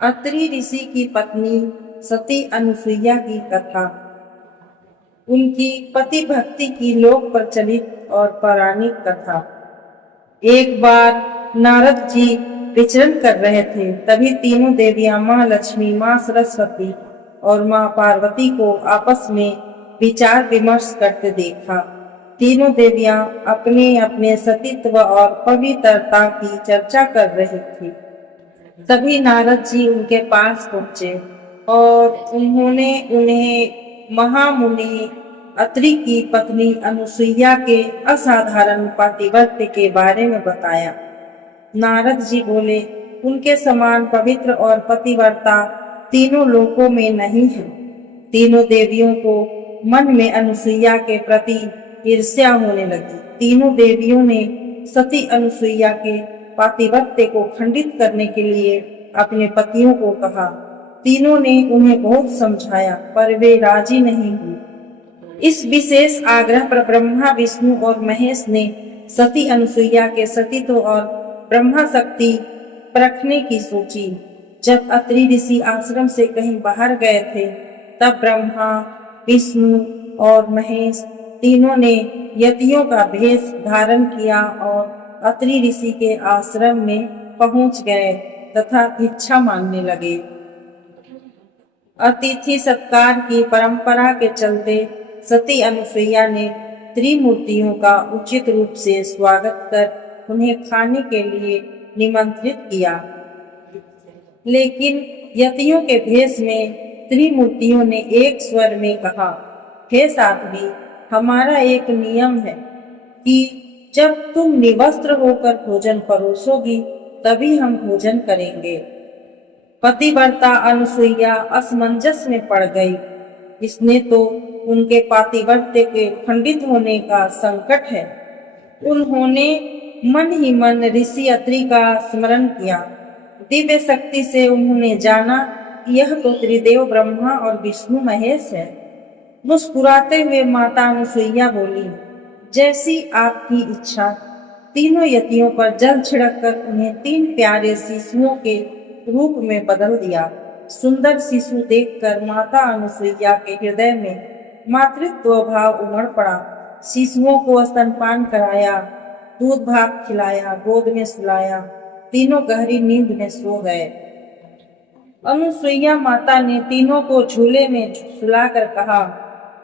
अत्रि ऋषि की पत्नी सती अनुसुईया की कथा। उनकी पति भक्ति की लोक प्रचलित और पौराणिक कथा। एक बार नारद जी विचरण कर रहे थे, तभी तीनों देवियां माँ लक्ष्मी, माँ सरस्वती और माँ पार्वती को आपस में विचार विमर्श करते देखा। तीनों देवियां अपने अपने सतीत्व और पवित्रता की चर्चा कर रही थी। तभी नारद जी उनके पास पहुंचे और उन्होंने उन्हें महामुनि अत्रि की पत्नी अनुसुईया के असाधारण पातिव्रत्य के बारे में बताया। नारद जी बोले, उनके समान पवित्र और पतिव्रता तीनों लोकों में नहीं है। तीनों देवियों को मन में अनुसुईया के प्रति ईर्ष्या होने लगी। तीनों देवियों ने सती अनुसुईया के पातिव्रत्य को खंडित करने के लिए अपने पतियों को कहा। तीनों ने उन्हें बहुत समझाया, पर वे राजी नहीं हुए। इस विशेष आग्रह पर ब्रह्मा, विष्णु और महेश ने सती अनुसुईया के सतीत्व और ब्रह्मा शक्ति परखने की सोची। जब अत्रि ऋषि आश्रम से कहीं बाहर गए थे, तब ब्रह्मा, विष्णु और महेश तीनों ने यतियों का भेष धारण किया और अत्रि ऋषि के आश्रम में पहुंच गए तथा भिक्षा मांगने लगे। अतिथि सत्कार की परंपरा के चलते सती अनुसुईया ने त्रिमूर्तियों का उचित रूप से स्वागत कर उन्हें खाने के लिए निमंत्रित किया। लेकिन यतियों के भेष में त्रिमूर्तियों ने एक स्वर में कहा, हे साध्वी, हमारा एक नियम है कि जब तुम निवस्त्र होकर भोजन परोसोगी तभी हम भोजन करेंगे। पतिव्रता अनुसुईया असमंजस में पड़ गई। इसने तो उनके पातिव्रत्य के खंडित होने का संकट है। उन्होंने मन ही मन ऋषि अत्रि का स्मरण किया। दिव्य शक्ति से उन्होंने जाना कि यह तो त्रिदेव ब्रह्मा और विष्णु महेश है। मुस्कुराते हुए माता अनुसुईया बोली, जैसी आपकी इच्छा। तीनों यतियों पर जल छिड़ककर उन्हें 3 प्यारे शिशुओं के रूप में बदल दिया। सुंदर शिशु देखकर माता अनुसुईया के हृदय में मातृत्व भाव उमड़ पड़ा। शिशुओं को स्तनपान कराया, दूध भात खिलाया, गोद में सुलाया। तीनों गहरी नींद में सो गए। अनुसुईया माता ने तीनों को झूले में सुलाकर कहा,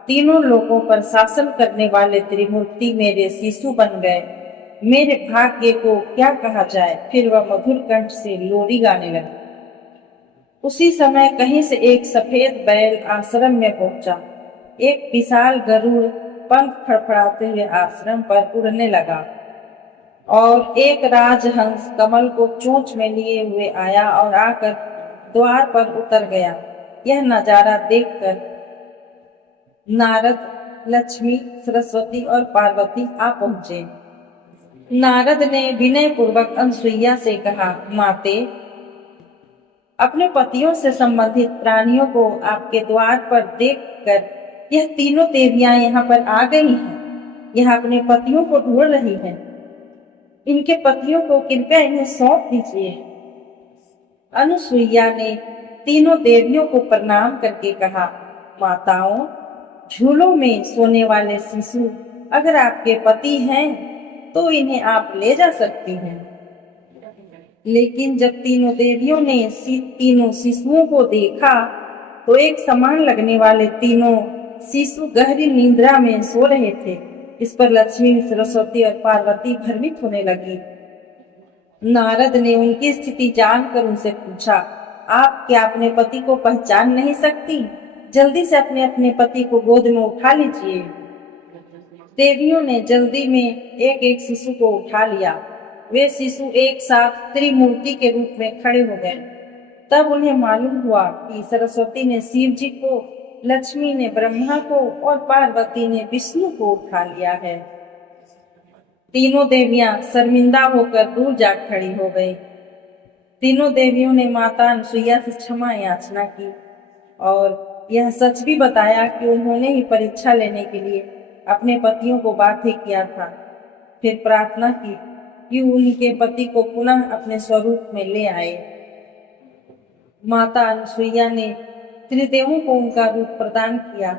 तीनों लोगों पर शासन करने वाले त्रिमूर्ति मेरे शिशु बन गए। मेरे भाग्य को क्या कहा जाए। फिर वह मधुर कंठ से लोरी गाने लगी। उसी समय कहीं से एक सफेद बैल आश्रम में पहुंचा। एक विशाल गरुड़ पंख फड़फड़ाते हुए आश्रम पर उड़ने लगा और एक राजहंस कमल को चोंच में लिए हुए आया और आकर द्वार पर उतर गया। यह नजारा देखकर नारद, लक्ष्मी, सरस्वती और पार्वती आ पहुंचे। नारद ने विनय पूर्वक अनुसुईया से कहा, माते, अपने पतियों से संबंधित प्राणियों को आपके द्वार पर देखकर यह तीनों देवियां यहाँ पर आ गई हैं। यह अपने पतियों को ढूंढ रही हैं। इनके पतियों को कृपया इन्हें सौंप दीजिए। अनुसुईया ने तीनों देवियों को प्रणाम करके कहा, माताओं, झूलों में सोने वाले शिशु अगर आपके पति हैं तो इन्हें आप ले जा सकती हैं। लेकिन जब तीनों देवियों ने तीनों शिशुओं को देखा तो एक समान लगने वाले तीनों शिशु गहरी निद्रा में सो रहे थे। इस पर लक्ष्मी, सरस्वती और पार्वती भ्रमित होने लगी। नारद ने उनकी स्थिति जानकर उनसे पूछा, आप क्या अपने पति को पहचान नहीं सकती? जल्दी से अपने अपने पति को गोद में उठा लीजिए। देवियों ने जल्दी में एक एक शिशु को उठा लिया। वे शिशु एक साथ त्रिमूर्ति के रूप में खड़े हो गए। तब उन्हें मालूम हुआ कि सरस्वती ने शिव जी को, लक्ष्मी ने ब्रह्मा को और पार्वती ने विष्णु को उठा लिया है। तीनों देवियां शर्मिंदा होकर दूर जा खड़ी हो गई। तीनों देवियों ने माता अनुसुईया से क्षमा याचना की और यह सच भी बताया कि उन्होंने ही परीक्षा लेने के लिए अपने पतियों को बाध्य किया था। फिर प्रार्थना की कि उनके पति को पुनः अपने स्वरूप में ले आए। माता अनुसुईया ने त्रिदेवों को उनका रूप प्रदान किया।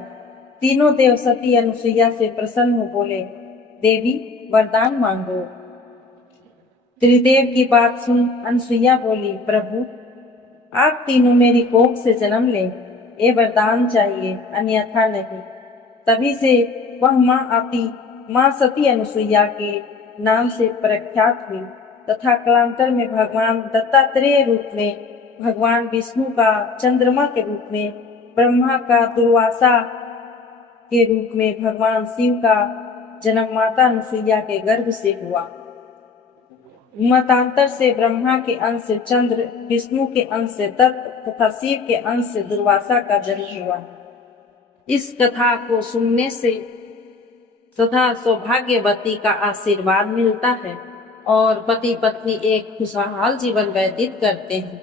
तीनों देव सती अनुसुईया से प्रसन्न हो बोले, देवी वरदान मांगो। त्रिदेव की बात सुन अनुसुईया बोली, प्रभु आप तीनों मेरी कोख से जन्म लें, ये वरदान चाहिए, अन्यथा नहीं। तभी से वह माँ सती अनुसुईया के नाम से प्रख्यात हुई तथा कालांतर में भगवान दत्तात्रेय रूप में, भगवान विष्णु का चंद्रमा के रूप में, ब्रह्मा का दुर्वासा के रूप में, भगवान शिव का जन्म माता अनुसुईया के गर्भ से हुआ। मतांतर से ब्रह्मा के अंश से चंद्र, विष्णु के अंश से दत्त तथा शिव के अंश से दुर्वासा का जन्म हुआ। इस कथा को सुनने से सदा सौभाग्यवती का आशीर्वाद मिलता है और पति पत्नी एक खुशहाल जीवन व्यतीत करते हैं।